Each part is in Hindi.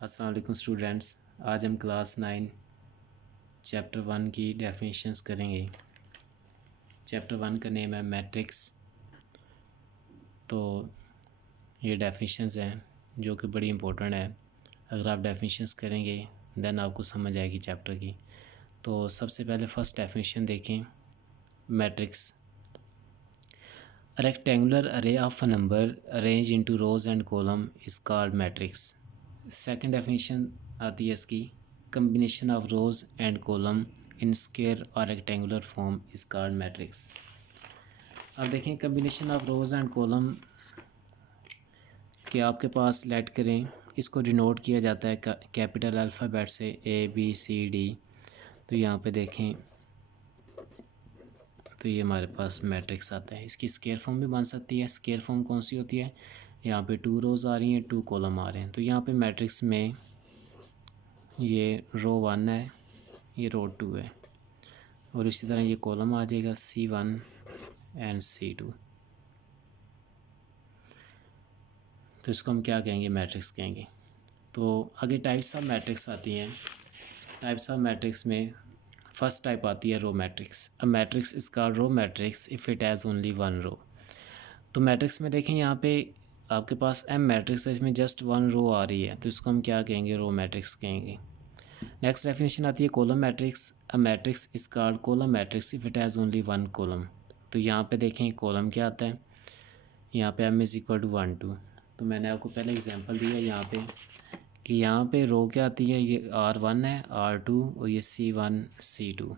अस्सलाम वालेकुम स्टूडेंट्स। आज हम क्लास 9 चैप्टर 1 की डेफिनेशंस करेंगे। चैप्टर 1 का नेम है मैट्रिक्स। तो ये डेफिनेशंस हैं जो कि बड़ी इंपॉर्टेंट है। अगर आप डेफिनेशंस करेंगे देन आपको समझ आएगी चैप्टर की। तो सबसे पहले फ़र्स्ट डेफिनेशन देखें। मैट्रिक्स रेक्टेंगुलर अरे of a number arrange into rose and column is called matrix. Second definition आती है इसकी, combination of rows and column in square or rectangular form is called matrix। अब देखें combination of rows and column कि आपके पास लेट करें, इसको डिनोट किया जाता है कैपिटल अल्फ़ाबेट से ABCD। तो यहाँ पे देखें तो ये हमारे पास मैट्रिक्स आता है। इसकी स्क्वायर फॉर्म भी बन सकती है। स्क्वायर फॉर्म कौन सी होती है? यहाँ पे 2 रोज़ आ रही हैं, 2 कॉलम आ रहे हैं। तो यहाँ पे मैट्रिक्स में ये रो 1 है, ये रो 2 है, और इसी तरह ये कॉलम आ जाएगा C1 एंड C2। तो इसको हम क्या कहेंगे? मैट्रिक्स कहेंगे। तो आगे टाइप्स ऑफ मैट्रिक्स आती हैं। टाइप्स ऑफ मैट्रिक्स में फर्स्ट टाइप आती है row matrix. A matrix is called row matrix if it has only one row. तो मैट्रिक्स में देखें यहाँ पे आपके पास एम मैट्रिक्स है, इसमें जस्ट वन रो आ रही है, तो इसको हम क्या कहेंगे? रो मैट्रिक्स कहेंगे। नेक्स्ट डेफिनेशन आती है column matrix. A matrix is called column matrix if it has only one column. तो यहाँ पे देखें कॉलम क्या आता है, यहाँ पे m इज़ इक्वल टू 1 2। तो मैंने आपको पहले एग्जांपल दिया यहाँ पे कि यहाँ पे रो क्या आती है, ये R1 है, R2 और ये C1 C2।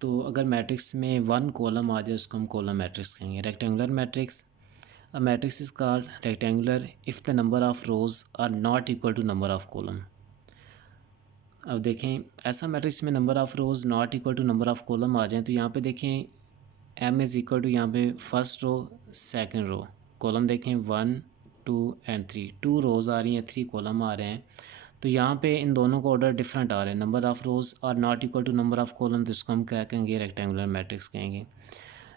तो अगर मैट्रिक्स में वन कॉलम आ जाए उसको हम कॉलम मैट्रिक्स कहेंगे। Rectangular matrix. A matrix is called rectangular if the number of rows are not equal to number of column. अब देखें ऐसा मैट्रिक्स में number of rows not equal to number of column आ जाएँ, तो यहाँ पे देखें m इज़ इक्वल टू यहाँ पे first row second row, column देखें 1 2 एंड 3, 2 रोज़ आ रही हैं, 3 कॉलम आ रहे हैं। तो यहाँ पे इन दोनों का ऑर्डर डिफरेंट आ रहे हैं। नंबर ऑफ़ रोज़ और not equal to number of column, तो इसको हम क्या कहेंगे? रेक्टेंगुलर मैट्रिक्स कहेंगे।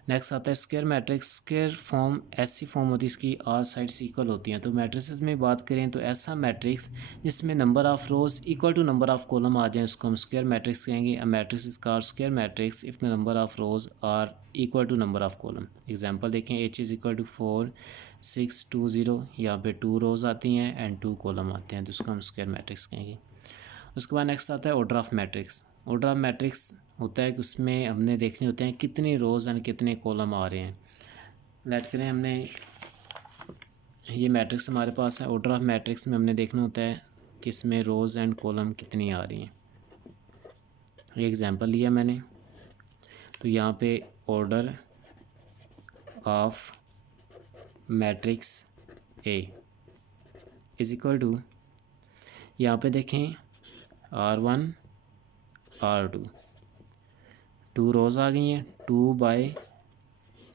नेक्स्ट आता है स्क्वायर मैट्रिक्स। स्क्वायर फॉर्म ऐसी फॉर्म होती है इसकी आर साइड्स इक्वल होती हैं। तो मैट्रिसेस में बात करें तो ऐसा मैट्रिक्स जिसमें number of rows equal to number of column आ जाए उसको हम स्क्वायर मैट्रिक्स कहेंगे। A matrix is called square matrix if the number of rows are equal to number of column. Example देखें H इज़ इक्वल टू 4 6 2 0, यहाँ पे 2 रोज़ आती हैं एंड 2 कॉलम आते हैं, तो उसको हम स्क्वायर मैट्रिक्स कहेंगे। उसके बाद नेक्स्ट आता है order of matrix. Order of matrix होता है कि उसमें हमने देखने होते हैं कितने रोज़ एंड कितने कॉलम आ रहे हैं। लेट करें हमने ये मैट्रिक्स हमारे पास है। ऑर्डर ऑफ मैट्रिक्स में हमने देखना होता है कि इसमें रोज़ एंड कॉलम कितनी आ रही हैं। ये एग्जांपल लिया मैंने, तो यहाँ पे order of matrix A is equal to, यहाँ पे देखें R1 R2, 2 रोज़ आ गई हैं, 2 bye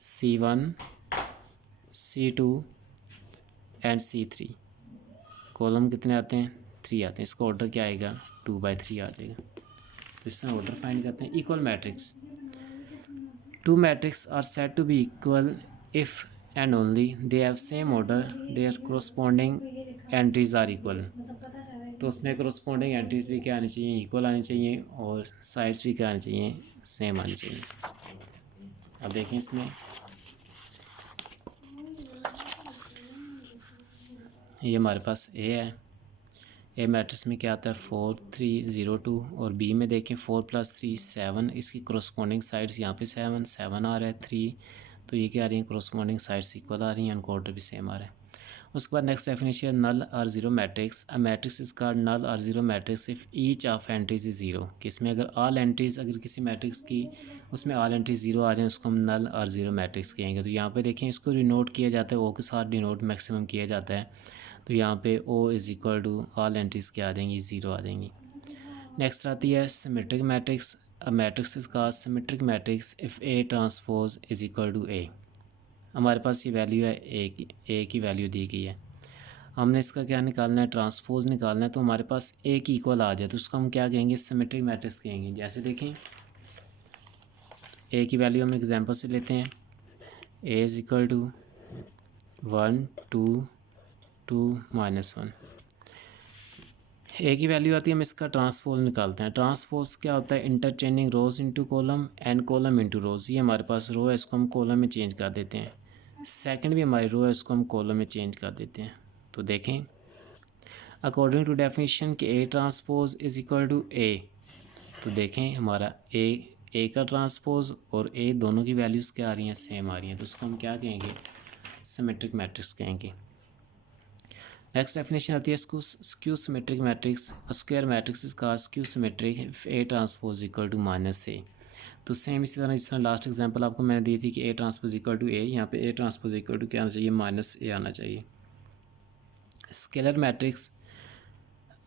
C1 C2 and C3। Column कितने आते हैं? 3 आते हैं। इसका ऑर्डर क्या आएगा? 2/3 आ जाएगा। तो इसका ऑर्डर फाइंड करते हैं। Equal matrix. Two matrix are said to be equal if and only they have same order, their corresponding entries are equal. तो उसमें कोरस्पॉन्डिंग एंट्रीज भी क्या आनी चाहिए? इक्वल आनी चाहिए, और साइड्स भी क्या आनी चाहिए? सेम आनी चाहिए। अब देखें इसमें ये हमारे पास ए है। ए मैट्रिक्स में क्या आता है? 4 3 0 2, और बी में देखें 4 + 3 7। इसकी कोरस्पॉन्डिंग साइड्स यहाँ पे 7 7 आ रहा है 3, तो ये क्या आ रही है? कोरस्पॉन्डिंग साइड्स इक्वल आ रही हैं, उनका ऑर्डर भी सेम आ रहा है। उसके बाद नेक्स्ट डेफिनेशन नल और zero matrix. A matrix is called null और zero matrix if each of entries is zero. कि इसमें अगर ऑल एंट्रीज, अगर किसी मैट्रिक्स की उसमें ऑल एंट्रीज ज़ीरो आ जाए उसको हम नल और ज़ीरो मैट्रिक्स कहेंगे। तो यहाँ पे देखें इसको डिनोट किया जाता है, ओ के साथ डिनोट मैक्सिमम किया जाता है। तो यहाँ पे O is equal to all entries क्या आ जाएंगी? ज़ीरो आ जाएंगी। नेक्स्ट आती है symmetric matrix. A matrix is called symmetric matrix if A transpose is equal to A। हमारे पास ये वैल्यू है ए की वैल्यू दी गई है, हमने इसका क्या निकालना है? ट्रांसपोज निकालना है। तो हमारे पास ए की इक्वल आ जाए तो उसको हम क्या कहेंगे? सिमेट्रिक मैट्रिक्स कहेंगे। जैसे देखें ए की वैल्यू हम एग्जांपल से लेते हैं। A is equal to 1 2 2 -1। A की वैल्यू आती है, हम इसका ट्रांसपोज निकालते हैं। ट्रांसपोज क्या होता है? Interchanging rows into column and column into रोज। ये हमारे पास रो है, इसको हम कॉलम में चेंज कर देते हैं। सेकंड भी हमारी रो है, इसको हम कॉलम में चेंज कर देते हैं। तो देखें, अकॉर्डिंग टू डेफिनेशन कि A transpose is equal to A, तो देखें हमारा ए का ट्रांसपोज और ए दोनों की वैल्यूज़ क्या आ रही हैं? सेम आ रही हैं। तो उसको हम क्या कहेंगे? सिमेट्रिक मैट्रिक्स कहेंगे। नेक्स्ट डेफिनेशन आती है skew symmetric matrix. Square matrix is called skew symmetric if A transpose equal to minus A. तो सेम इसी तरह, जिस तरह लास्ट एग्जांपल आपको मैंने दी थी कि ए ट्रांसपोज इक्वल टू ए, यहाँ पे ए ट्रांसपोज इक्वल टू क्या आना चाहिए? माइनस ए आना चाहिए। Scalar matrix,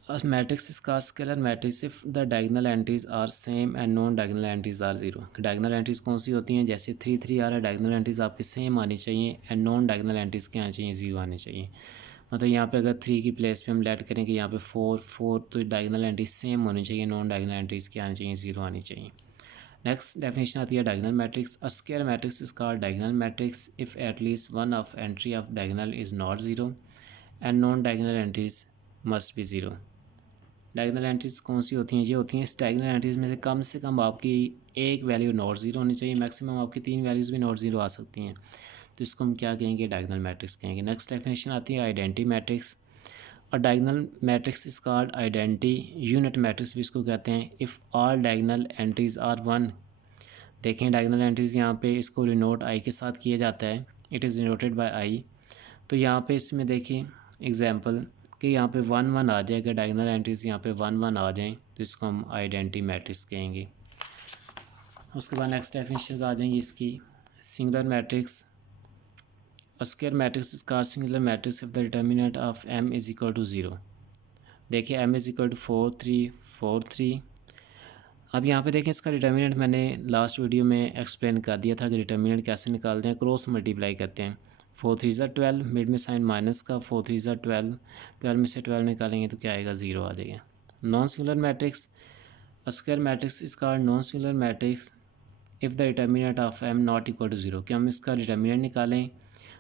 a matrix is called scalar matrix if the diagonal entries are same and non diagonal entries are zero। diagonal entries कौन सी होती हैं? जैसे 3 3 आ रहा है, diagonal entries आपके सेम आनी चाहिए एंड नॉन diagonal entries क्या आनी चाहिए? 0 आनी चाहिए। मतलब यहाँ पे अगर 3 की प्लेस पे हम लेट करें कि यहाँ पे 4 4, तो diagonal entries सेम होनी चाहिए, नॉन diagonal entries क्या आनी चाहिए? 0 आनी चाहिए। नेक्स्ट डेफिनेशन आती है diagonal matrix। a square matrix is called diagonal matrix if at least one of entry of diagonal is not 0 and non diagonal entries must be 0। Diagonal entries कौन सी होती हैं? ये होती हैं इस डायगोनल एंट्रीज में से कम आपकी एक वैल्यू नॉट ज़ीरो होनी चाहिए, मैक्सिमम आपकी 3 वैल्यूज़ भी नॉट ज़ीरो आ सकती हैं। तो इसको हम क्या कहेंगे? डायगोनल मैट्रिक्स कहेंगे। नेक्स्ट डेफिनेशन आती है आइडेंटिटी मैट्रिक्स। और diagonal matrix is called identity unit matrix भी इसको कहते हैं if all diagonal entries are 1। देखें डायगोनल एंट्रीज यहाँ पे इसको डिनोट आई के साथ किया जाता है, इट इज़ डिनोटेड बाय आई। तो यहाँ पे इसमें देखिए एग्जांपल कि यहाँ पे 1 1 आ जाएगा, डायगोनल एंट्रीज यहाँ पे 1 1 आ जाएं, तो इसको हम आइडेंटिटी मैट्रिक्स कहेंगे। उसके बाद नेक्स्ट डेफिनेशन आ जाएंगी इसकी। Singular matrix, square matrix is called singular matrix if the determinant of m is equal to 0। देखिए m इज इक्वल टू 4 3 4 3। अब यहाँ पे देखें इसका डिटर्मिनेंट मैंने लास्ट वीडियो में एक्सप्लेन कर दिया था कि डिटर्मिनेंट कैसे निकालते हैं। क्रॉस मल्टीप्लाई करते हैं। 4 3 ज़ा 12, मिड में साइन माइनस का, 4 3 ज़ा 12, 12 में से 12 निकालेंगे तो क्या आएगा? 0 आ जाएगा। Non singular matrix, square matrix is called non singular matrix if the determinant of m not equal to 0। कि हम इसका डिटर्मिनेंट निकालें,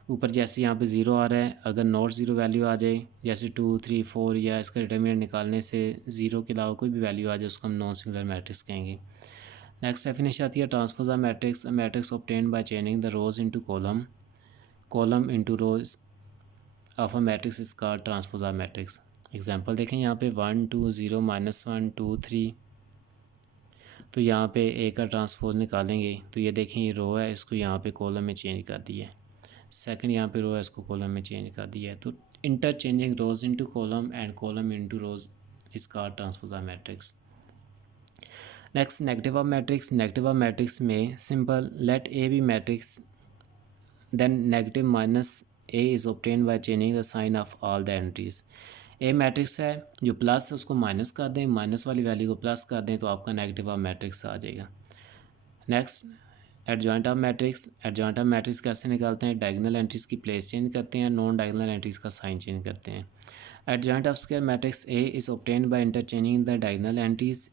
ऊपर जैसे यहाँ पे 0 आ रहा है, अगर नॉट 0 वैल्यू आ जाए जैसे 2 3 4, या इसका डिटर्मिनेंट निकालने से 0 के अलावा कोई भी वैल्यू आ जाए, उसको हम नॉन सिंगुलर मैट्रिक्स कहेंगे। नेक्स्ट डेफिनेशन आती है transposer matrix. Matrix obtained by changing the rows into column, column into rows of a matrix is called transposer matrix. Example देखें यहाँ पे 1 2 0 -1 2 3। तो यहाँ पे ए का ट्रांसपोज निकालेंगे तो ये देखें ये रो है, इसको यहाँ पे कॉलम में चेंज कर दिया है। सेकंड यहाँ पे रो है, इसको कॉलम में चेंज कर दिया है। तो interchanging rows into column and column into rows is called transposer matrix. Next negative of matrix. Negative of matrix में simple let A B matrix then negative minus A is obtained by changing the sign of all the entries. A matrix है, जो प्लस है उसको माइनस कर दें, माइनस वाली वैल्यू को प्लस कर दें, तो आपका नेगेटिव ऑफ मैट्रिक्स आ जाएगा। Next adjoint of matrix. Adjoint of matrix कैसे निकालते हैं? डायगोनल एंट्रीज की प्लेस चेंज करते हैं, नॉन डायगोनल एंट्रीज का साइन चेंज करते हैं। Adjoint of square matrix A is obtained by interchanging the diagonal entries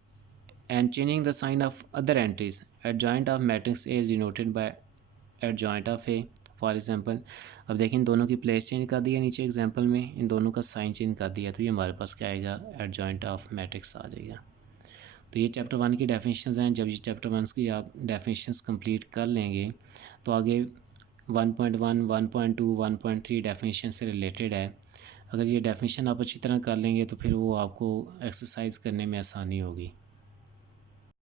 and changing the sign of other entries. Adjoint of matrix A is denoted by adjoint of A. For example अब देखिए इन दोनों की प्लेस चेंज कर दिया नीचे एग्जांपल में, इन दोनों का साइन चेंज कर दिया, तो ये हमारे पास क्या आएगा? एडजॉइंट ऑफ मैट्रिक्स आ जाएगा। तो ये चैप्टर 1 की डेफिनेशंस हैं। जब ये चैप्टर 1 की आप डेफिनेशंस कंप्लीट कर लेंगे तो आगे 1.1 1.2 1.3 डेफिनेशन से रिलेटेड है। अगर ये डेफिनेशन आप अच्छी तरह कर लेंगे तो फिर वो आपको एक्सरसाइज करने में आसानी होगी।